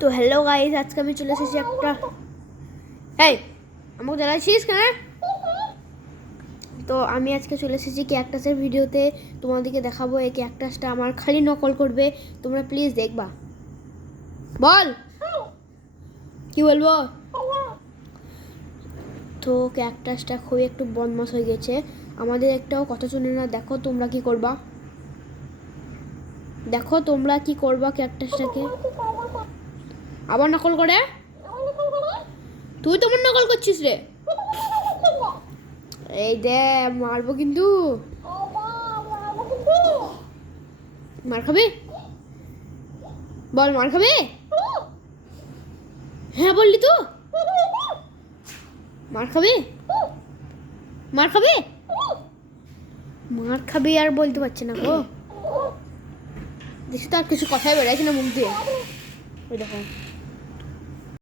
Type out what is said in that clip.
তো hello guys, আজকে আমি চলে এসেছি একটা এই আমাকে জ্বালাচ্ছিস কেন? তো আমি আজকে চলে এসেছি ক্যাকটাসের ভিডিওতে। তোমাদেরকে দেখাবো এই ক্যাকটাসটা আমার খালি নকল করবে, তোমরা প্লিজ দেখবা। বল কি বলবো। তো ক্যাকটাসটা খুবই একটু বদমাশ হয়ে গেছে, আমাদের একটাও কথা শুনে না। দেখো তোমরা কি করবা, দেখো তোমরা কি করবা ক্যাকটাসটাকে। আবার নকল করে, তুই তোমার নকল করছিস রে। এই দে মারবো কিন্তু, মার খাবি? বল মার খাবি? হ্যাঁ বললি তো, মার খাবি? মার খাবি? মার খাবি আর বলতে পারছে না গো। দেখছি তো আর কিছু কথাই বেরোচ্ছে না মুখ দিয়ে। ওই দেখো